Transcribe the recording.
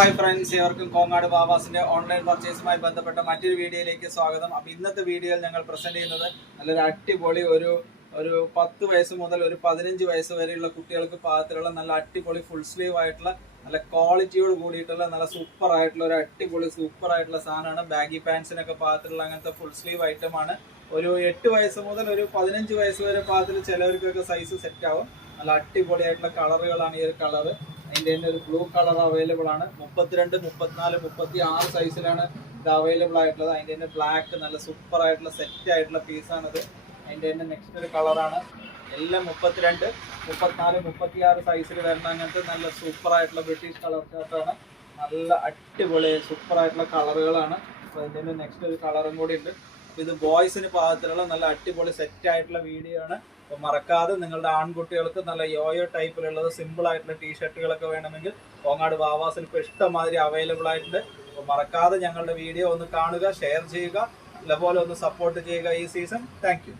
Hi friends, ഏവർക്കും Kongad വാവാസിന്റെ online പർച്ചേസുമായി ബന്ധപ്പെട്ട മറ്റൊരു വീഡിയോയിലേക്ക് സ്വാഗതം. അപ്പോൾ ഇന്നത്തെ വീഡിയോയിൽ ഞങ്ങൾ പ്രസന്റ് ചെയ്യുന്നത് നല്ലൊരു അടിപൊളി ഒരു 10 വയസ്സ് മുതൽ ഒരു 15 വയസ്സ് വരെയുള്ള കുട്ടികൾക്ക് പാകത്തിലുള്ള നല്ല അടിപൊളി ഫുൾ സ്ലീവ് ആയിട്ടുള്ള നല്ല ക്വാളിറ്റിയോട് കൂടിയിട്ടുള്ള നല്ല സൂപ്പർ ആയിട്ടുള്ള ഒരു അടിപൊളി സൂപ്പർ ആയിട്ടുള്ള സാധനമാണ്. ബാഗി പാൻസിനൊക്കെ പാകത്തിലുള്ള അങ്ങനത്തെ ഫുൾ സ്ലീവ് ഐറ്റമാണ്. ഒരു 8 വയസ്സ് മുതൽ ഒരു 15 വയസ്സ് വരെ പാകത്തിൽ ചിലവർക്കൊക്കെ സൈസ് സെറ്റ് ആവും. നല്ല അടിപൊളിയായിട്ടുള്ള കളറുകളാണ് ഈ ഒരു കളറ്. അതിൻ്റെ തന്നെ ഒരു ബ്ലൂ കളർ അവൈലബിൾ ആണ്. 32, 34, 36 സൈസിലാണ് ഇത് അവൈലബിൾ ആയിട്ടുള്ളത്. അതിൻ്റെ തന്നെ ബ്ലാക്ക് നല്ല സൂപ്പർ ആയിട്ടുള്ള സെറ്റ് ആയിട്ടുള്ള പീസാണിത്. അതിൻ്റെ തന്നെ നെക്സ്റ്റ് ഒരു കളറാണ്. എല്ലാം 32, 34, 36 സൈസിൽ വരുന്ന അങ്ങനത്തെ നല്ല സൂപ്പർ ആയിട്ടുള്ള ബ്രിട്ടീഷ് കളർ ചാർട്ടാണ്. നല്ല അടിപൊളി സൂപ്പർ ആയിട്ടുള്ള കളറുകളാണ്. അപ്പോൾ അതിൻ്റെ തന്നെ നെക്സ്റ്റ് ഒരു കളറും കൂടി ഉണ്ട്. അപ്പോൾ ഇത് ബോയ്സിന് പാകത്തിലുള്ള നല്ല അടിപൊളി സെറ്റ് ആയിട്ടുള്ള വീഡിയോ ആണ്. അപ്പോൾ മറക്കാതെ നിങ്ങളുടെ ആൺകുട്ടികൾക്ക് നല്ല യോയോ ടൈപ്പിലുള്ളത് സിമ്പിൾ ആയിട്ടുള്ള ടീഷർട്ടുകളൊക്കെ വേണമെങ്കിൽ കോങ്ങാട് വാവാസിൽ ഇപ്പോൾ ഇഷ്ടംമാതിരി അവൈലബിൾ ആയിട്ടുണ്ട്. അപ്പോൾ മറക്കാതെ ഞങ്ങളുടെ വീഡിയോ ഒന്ന് കാണുക, ഷെയർ ചെയ്യുക, അതുപോലെ ഒന്ന് സപ്പോർട്ട് ചെയ്യുക ഈ സീസൺ. താങ്ക്